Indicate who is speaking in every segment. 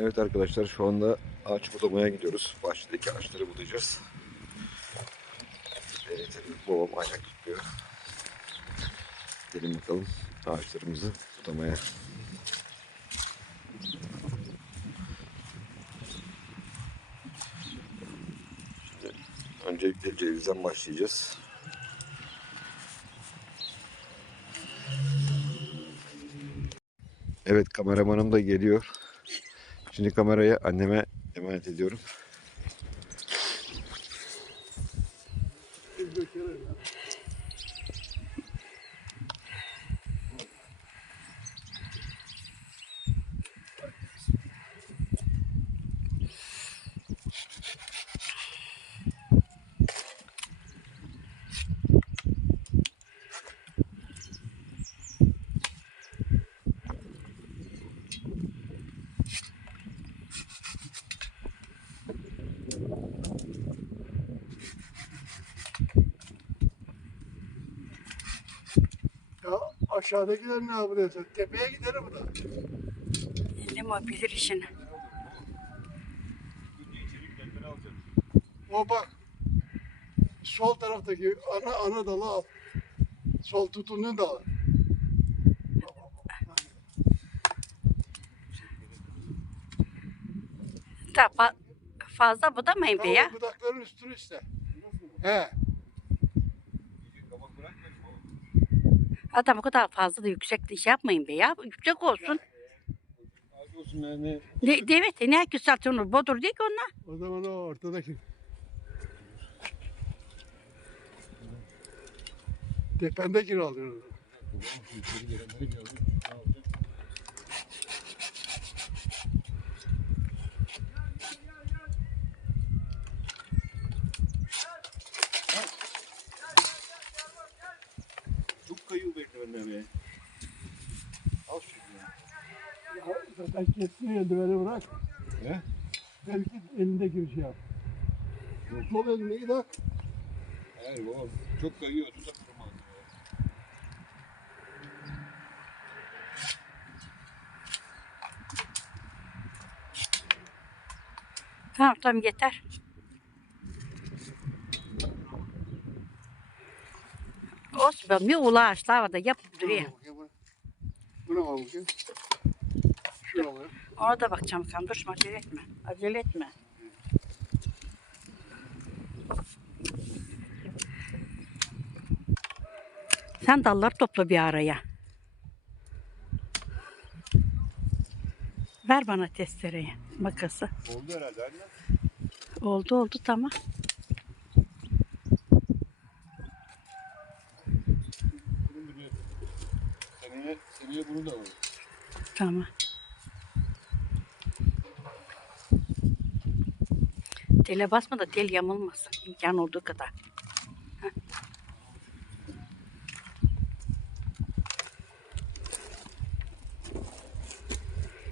Speaker 1: Evet arkadaşlar şu anda ağaç budamaya gidiyoruz. Bahçedeki ağaçları budayacağız. Evet, babam ayak tutuyor. Gelin bakalım ağaçlarımızı budamaya. Şimdi öncelikle cevizden başlayacağız. Evet kameramanım da geliyor. Şimdi kamerayı anneme emanet ediyorum.
Speaker 2: Aşağıdakiler ne yapıyorsun? Tepeye giderim da.
Speaker 3: Elim o bilir işini.
Speaker 2: O bak. Sol taraftaki ana ana dalı al. Sol tutunun dalı.
Speaker 3: Da fa- fazla budamayın be ya.
Speaker 2: Tamam, budakların üstünü işte. He.
Speaker 3: Adam o kadar fazla da yüksek de şey yapmayın be ya. Yüksek olsun.
Speaker 1: Ağaç olsun yani.
Speaker 3: Ne, de evet ne yükseltiyorsunuz? Bodur değil ki onlar.
Speaker 2: O zaman o ortadaki. Tependekini alıyoruz.
Speaker 1: Beklemenler be. Al şunu.
Speaker 2: Ya Zaten kessin eldiveni bırak.
Speaker 1: He?
Speaker 2: Belki elindeki bir şey yap. Sol elini tak.
Speaker 1: Hayır baba çok kayıyor tutak durmaz.
Speaker 3: Tamam tamam yeter. Olsun ben bir ulu ağaçlar var da yapıp duruyor.
Speaker 2: Buna bak bakayım. Şuna bak.
Speaker 3: Ona da bakacağım bakalım. Dur acele etme. Acele etme. Sen dalları topla bir araya. Ver bana testereyi, makası.
Speaker 1: Oldu herhalde anne.
Speaker 3: Oldu oldu tamam.
Speaker 1: Seneye, bunu da alır.
Speaker 3: Tamam. Tele basma da tel yamulmasın. İmkan olduğu kadar.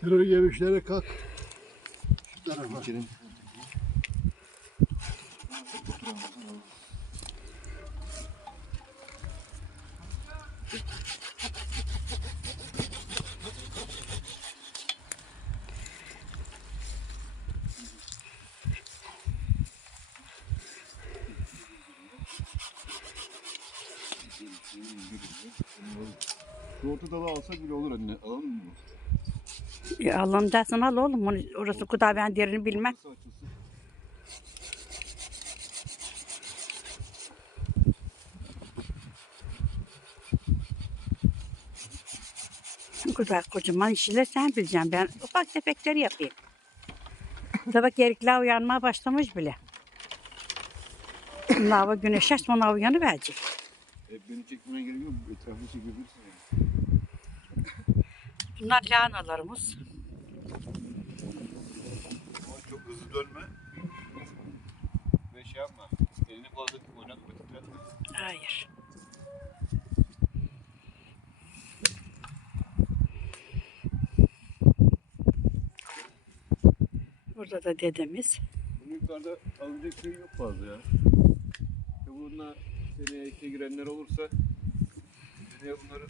Speaker 2: Kırı yemişlere kalk. Şu tarafa.
Speaker 1: İçelim. Şu orta dalı alsak bile olur anne. Alalım mı?
Speaker 3: Ya Allah'ım dersen al oğlum. Onu, orası kadar ben derini bilmem.
Speaker 1: Nasıl açılsın?
Speaker 3: Kadar kocaman işleri sen bileceksin. Ben ufak tefekleri yapayım. Sabah erikler uyanmaya başlamış bile. Hava güneş açma ona uyanıverecek.
Speaker 1: E, beni çekmene gerek yok. Etrafını çekebilirsin yani.
Speaker 3: Bunlar lahanalarımız.
Speaker 1: Ama çok hızlı dönme. Ve şey yapma. Elini fazla oynatma, titretme.
Speaker 3: Hayır. Burada da dedemiz.
Speaker 1: Bunun yukarıda alınacak şey yok fazla ya. Ya bununla seneye işe girenler olursa seneye bunları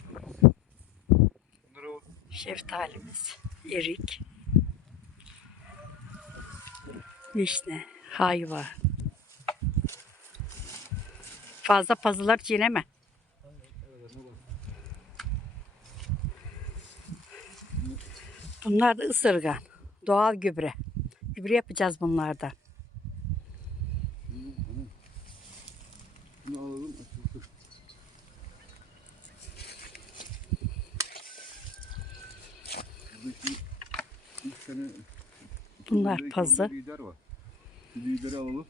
Speaker 1: bunları
Speaker 3: Şeftalimiz, erik. İşte hayva. Fazla pazılar çiğneme. Bunlar da ısırgan. Doğal gübre. Gübre yapacağız bunlardan.
Speaker 1: Bunu alalım açılsın. Burada şimdi üç tane
Speaker 3: Bunlar
Speaker 1: Burada
Speaker 3: pazı.
Speaker 1: onda Lider var. Şu lideri alalım.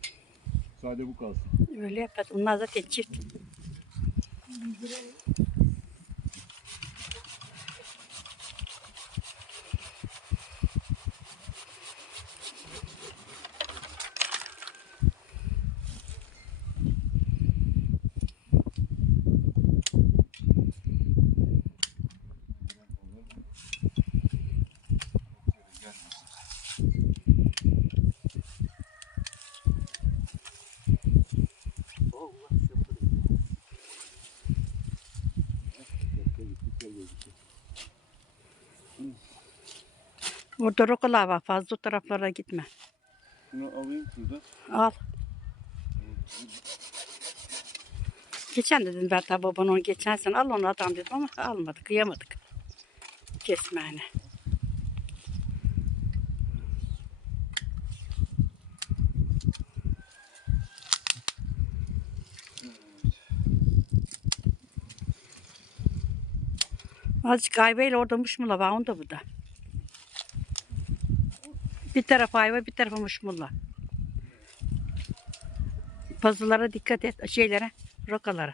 Speaker 1: Sade bu kalsın.
Speaker 3: Öyle yaparız. Bunlar zaten çift. Orada rokalar var. Fazla o taraflara gitme.
Speaker 1: Şunu alayım şuradan.
Speaker 3: Al. Geçen dedim ben tabi baban onu geçen sene al onu adam dedim ama almadık, kıyamadık. Kesmeyene. Azıcık ayvayla orada muşmula var, onda bu da. Bir taraf ayva, bir tarafı muşmula. Pazılara dikkat et, şeylere, rokalara.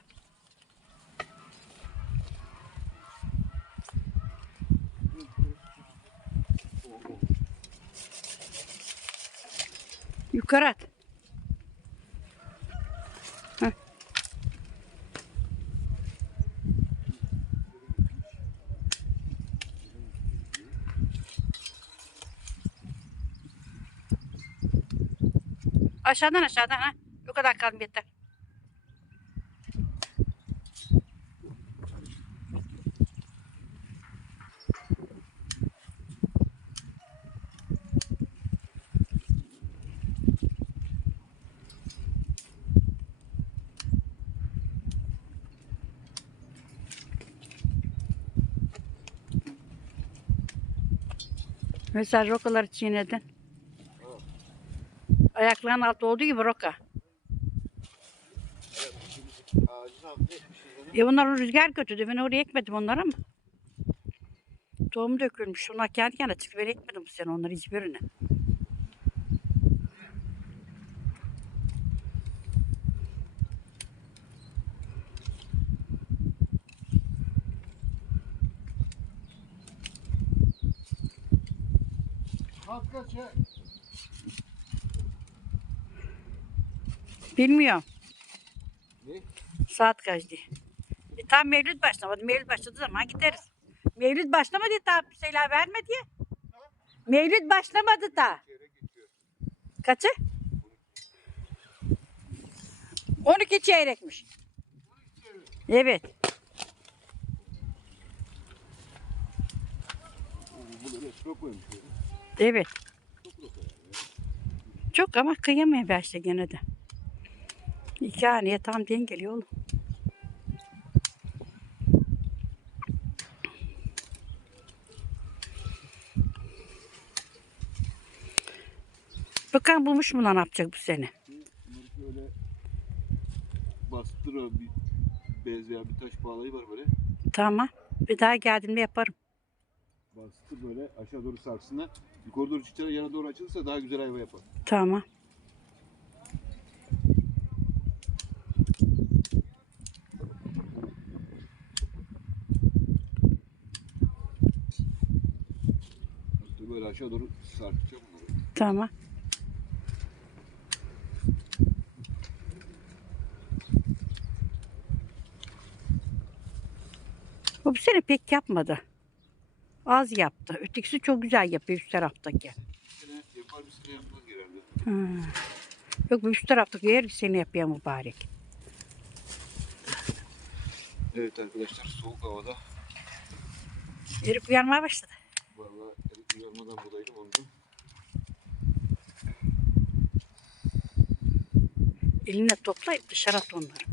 Speaker 3: Yukarı at. Aşağıdan aşağıdan ha. O kadar kalın yeter. Mesela rokaları çiğnedin. Ayaklarının altı olduğu gibi roka.
Speaker 2: Altında onu.
Speaker 3: E bunların rüzgar götürdü. Ben oraya ekmedim onları ama. Tohum dökülmüş. Onlar kendi kendine çıktı. Ben ekmedim bu sene onları hiçbirini.
Speaker 2: Saat kaç
Speaker 3: Bilmiyorum.
Speaker 2: Ne?
Speaker 3: Saat kaç diye. E, tam mevlüt başlamadı. Mevlüt başladığı zaman gideriz. Mevlüt başlamadı daha şeyler vermedi ya. Mevlüt başlamadı da. Kaçı? 12 çeyrekmiş. Evet. Evet. Çok ama kıyamıyor işte gene de. İki haneye tam dengeli oğlum. Bakalım bulmuş mu lan ne yapacak bu sene?
Speaker 1: Bunları şöyle bastırıyor bir bez veya bir taş bağlayı var böyle.
Speaker 3: Tamam. Bir daha geldiğimde yaparım.
Speaker 1: Bastır böyle aşağı doğru sarsınlar. Yukarı doğru çıkacak yana doğru açılırsa daha güzel ayva yapar.
Speaker 3: Tamam.
Speaker 1: İşte böyle aşağı doğru sarkacak bunları.
Speaker 3: Tamam. O bu sene pek yapmadı. Az yaptı. Ötekisi çok güzel yapıyor üst taraftaki.
Speaker 1: Bir yapar bir genelde.
Speaker 3: Yok bu üst taraftaki her sene yapıyor mübarek.
Speaker 1: Evet arkadaşlar soğuk havada
Speaker 3: Erik uyanmaya başladı.
Speaker 1: vallahi erik uyarmadan buradaydım onu da
Speaker 3: Eline toplayıp dışarı at onları.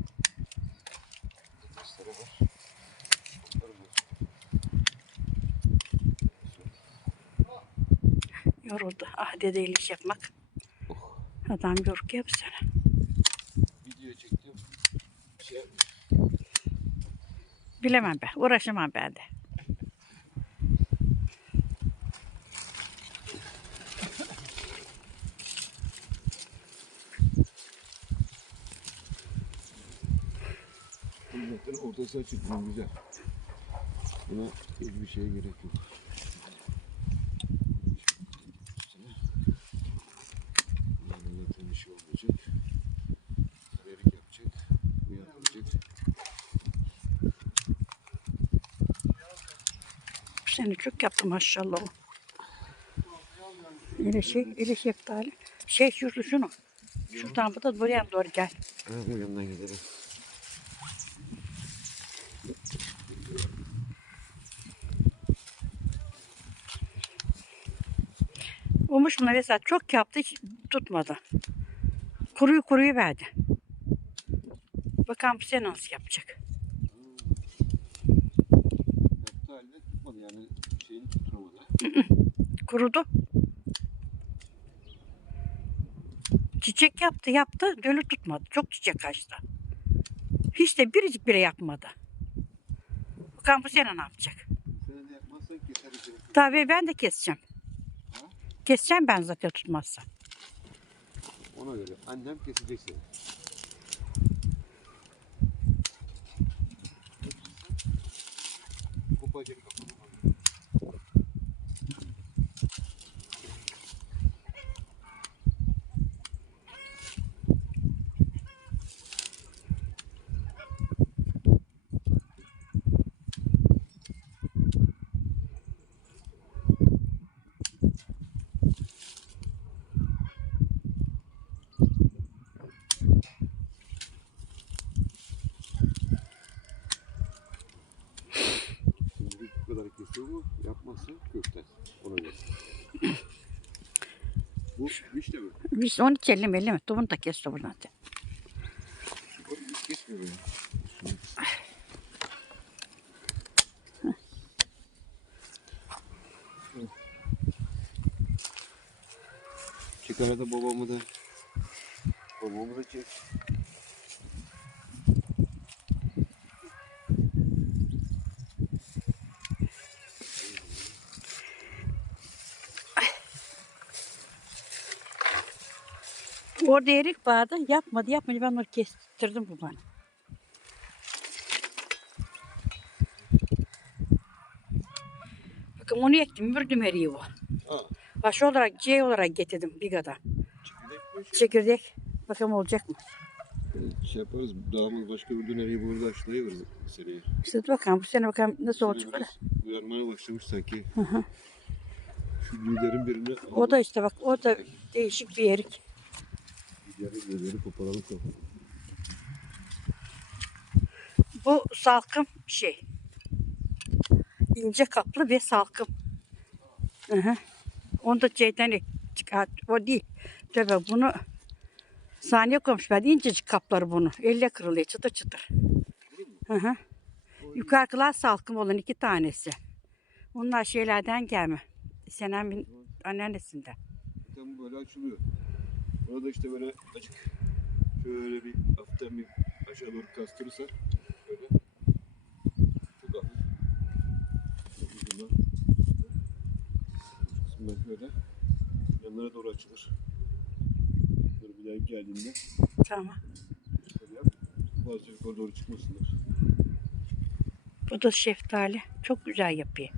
Speaker 3: Yoruldu. Ah dedeyle iş yapmak.
Speaker 1: Oh.
Speaker 3: Adam yoruk ya bu sene.
Speaker 1: Video çektim. Şey,
Speaker 3: Bilemem ben. Uğraşamam ben de.
Speaker 1: Ortası açık. Bunun güzel. Buna hiçbir şeye gerek yok. Bunun zaten bir şey olmayacak. Verik yapacak. Bu yapmayacak.
Speaker 3: Bu sene çok yaptı maşallah. Öyle şey, öyle şeftali. Şey şurada şunu. Şuradan bu da buraya doğru gel.
Speaker 1: Ha, bu yandan gidelim.
Speaker 3: Bunlar mesela çok yaptı hiç tutmadı. Kuruyu kuruyu verdi. Bakalım bu sene nasıl yapacak.
Speaker 1: Yaptı halde tutmadı yani şeyini tutturamadı.
Speaker 3: Kurudu. Çiçek yaptı yaptı dölü tutmadı. Çok çiçek açtı. Hiç de biricik bile yapmadı. Bakalım bu sene ne yapacak. Tabii ben de keseceğim. Keseceğim ben zaten tutmazsa.
Speaker 1: Ona göre annem kesecek seni. Kopacak kafanı. Şimdi bu kadar kesiyor mu? Yapmazsa kökten. Ona göre. Bu vişne mi?
Speaker 3: Biz onu hiç elleme elleme. Bunu da kesti buradan.
Speaker 1: O hiç kesmiyor beni. Çek arada babamı da babamı da çek.
Speaker 3: Orada erik vardı. Yapmadı yapmadı. Ben onu kestirdim bu bana. Bakın onu ektim. Mürdüm eriği bu.
Speaker 1: Ha,
Speaker 3: Baş olarak C olarak getirdim bir kadar.
Speaker 1: çekirdek.
Speaker 3: Bakalım olacak mı?
Speaker 1: şey yaparız. Dağımız başka bir döneriyi burada açlayıveririz seneye.
Speaker 3: İşte bakalım bu sene bakalım nasıl olacak.
Speaker 1: biraz Uyarmaya başlamış sanki. Şu liderin birini
Speaker 3: O da işte bak o da değişik bir erik.
Speaker 1: Lideri koparalım kafanı.
Speaker 3: Bu salkım şey. ince kaplı ve salkım. Hı. Onu da şeyden çıkart. O değil. Tabii bunu saniye koymuş. Ben incecik kapları bunu. Elle kırılıyor çıtır çıtır. Hı hı. Yukarılar salkım olan iki tanesi. Bunlar şeylerden gelme. Senem'in anneannesinden.
Speaker 1: Tam böyle açılıyor. Orada işte böyle açık. Şöyle bir hafiften bir aşağı doğru kastırırsa böyle çok hafif. Ucundan. Böyle yanlara doğru açılır. Böyle bir daha geldiğinde
Speaker 3: Tamam.
Speaker 1: şöyle yap. Fazla yukarı doğru çıkmasınlar.
Speaker 3: Bu da şeftali. Çok güzel yapıyor.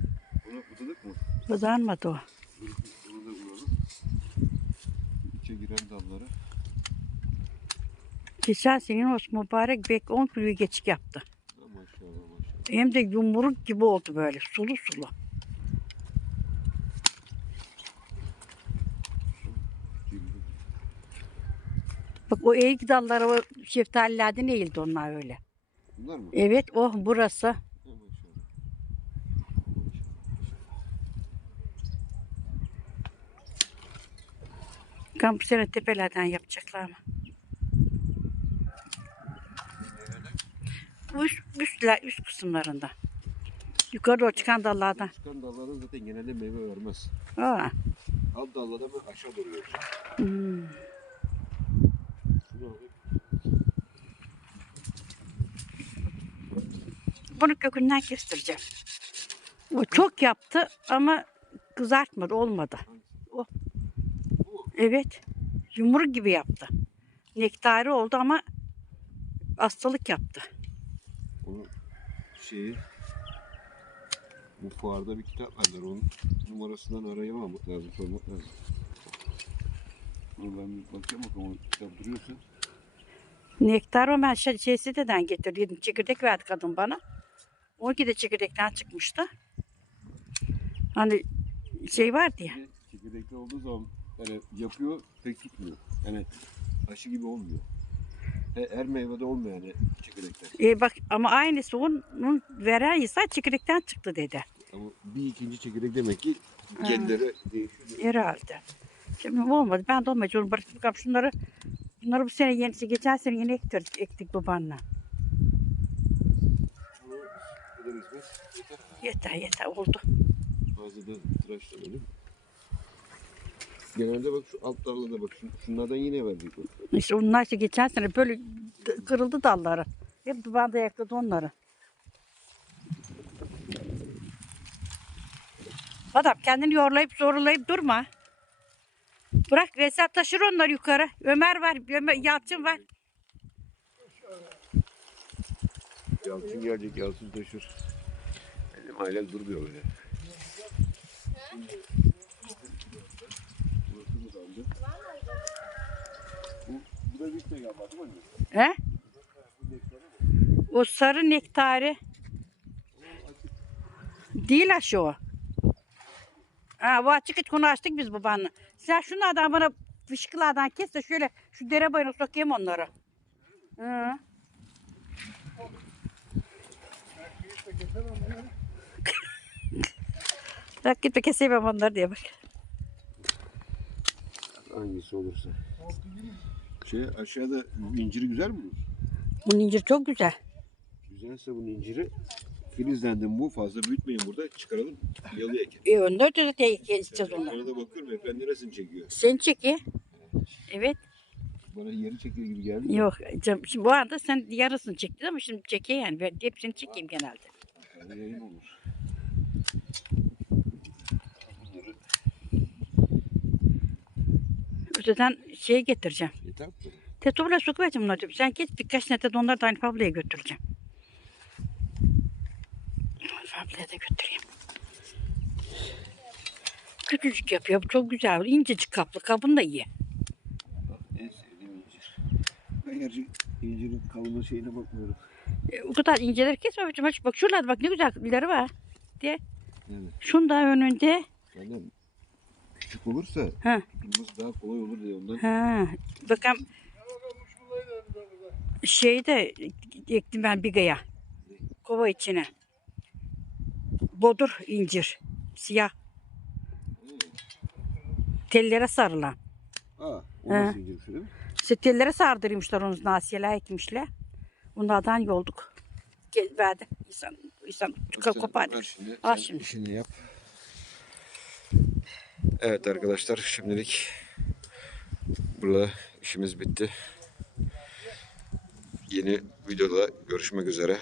Speaker 1: Ona butadık mı?
Speaker 3: Budanmadı o.
Speaker 1: Bunu. İçe giren dalları.
Speaker 3: Geçen senin olsun mübarek bek 10 kiloyu geçik yaptı.
Speaker 1: Maşallah maşallah.
Speaker 3: Hem de yumruk gibi oldu böyle sulu sulu. Bak o eğik dalları o şeftalilerden eğildi onlar öyle.
Speaker 1: Bunlar mı?
Speaker 3: Evet oh burası.
Speaker 1: Ha, maşallah.
Speaker 3: Kampüsene tepelerden yapacaklar mı? üst, üstler, üst kısımlarında. Yukarı doğru çıkan dallardan.
Speaker 1: Çıkan dallardan zaten genelde meyve vermez.
Speaker 3: Aa,
Speaker 1: Alt dallarda mı aşağı doğru verir.
Speaker 3: hmm. Bunu kökünden kestireceğim. O çok yaptı ama kızartmadı, olmadı. Evet. Yumru gibi yaptı. Nektarı oldu ama hastalık yaptı.
Speaker 1: Onun şeyi bu fuarda bir kitap vardır. Onun numarasından arayamamak lazım, sormak lazım. Onu ben bir bakayım bakalım o kitap duruyorsa.
Speaker 3: Nektar o ben şey, şey siteden getirdim. Çekirdek verdi kadın bana. O de çekirdekten çıkmıştı. Hani şey vardı ya.
Speaker 1: Çekirdekli olduğu zaman yani yapıyor pek tutmuyor. Yani aşı gibi olmuyor. He- Her meyvede olmuyor yani çekirdekler.
Speaker 3: E bak ama aynısı onun veren insan çekirdekten çıktı dedi.
Speaker 1: Ama bir ikinci çekirdek demek ki genleri değişiyor.
Speaker 3: Herhalde. Şimdi olmadı. Ben de olmayacak. Onu bırakıp şunları bunları bu sene yeni, geçen sene yeni ektirdik, ektik babanla.
Speaker 1: Yeter
Speaker 3: yeter oldu.
Speaker 1: Fazla da tıraşlamadım. Genelde bak şu alt tarlada bak şun- şunlardan yine verdik. bak.
Speaker 3: İşte onlar işte geçen sene böyle d- kırıldı dalları. Hep baban da yakladı onları. Adam kendini yorlayıp zorlayıp durma. Bırak Vesat taşır onları yukarı. Ömer var, Ömer, Yalçın var.
Speaker 1: Yalçın gelecek, Yalçın taşır. Benim ailem durmuyor böyle. Burası mı kaldı? Bu, bu da bir şey galiba değil mi?
Speaker 3: He? O sarı nektarı. Değil aşı o. Ha, bu açık hiç konu açtık biz babanla. Sen şunlardan bana fışkılardan kes de şöyle şu dere boyuna sokayım onları. Hı. Bak git de keseyim onları diye bak.
Speaker 1: Hangisi olursa. Şey aşağıda inciri güzel mi?
Speaker 3: Bu incir çok güzel.
Speaker 1: Güzelse bunun inciri filizlendim bu fazla büyütmeyin burada çıkaralım yalıya ekelim.
Speaker 3: E onları da zaten keseceğiz onları.
Speaker 1: Bana da bakıyorum efendi neresini çekiyor.
Speaker 3: Sen çek ya. Evet.
Speaker 1: Bana yeri çekiyor gibi geldi.
Speaker 3: Yok canım, şimdi bu arada sen yarısını çektin ama şimdi çekeyim yani ben hepsini çekeyim genelde.
Speaker 1: Yani yayın olur.
Speaker 3: Öteden şey getireceğim.
Speaker 1: mi?
Speaker 3: Tetubla su koyacağım diyorum. Sen git birkaç netet onları da Hanif ablaya götüreceğim. Ablaya da götüreyim. Küçücük yapıyor. Çok güzel. İncecik kaplı. Kabın da iyi.
Speaker 1: Bak, En sevdiğim incir. Ben gerçi incirin kalınlığı şeyine bakmıyorum.
Speaker 3: E, o kadar inceler kesme. babacığım. Bak, şuralarda bak ne güzel gülleri var. De.
Speaker 1: Evet.
Speaker 3: Şunda önünde.
Speaker 1: Annem küçük olursa
Speaker 3: Ha.
Speaker 1: tutulması daha kolay olur diye ondan.
Speaker 3: Ha. Bakalım şeyi de ektim ben bigaya. Kova içine. Bodur incir. Siyah. Tellere sarılan.
Speaker 1: Aa, o nasıl incirmiş öyle mi?
Speaker 3: İşte tellere sardırmışlar onu nasiyeler ekmişler. Bunlardan yolduk. Gel verdi. İnsan, insan kopardı.
Speaker 1: ver şimdi.
Speaker 3: Al şimdi.
Speaker 1: işini yap. Evet arkadaşlar şimdilik burada işimiz bitti. Yeni videoda görüşmek üzere.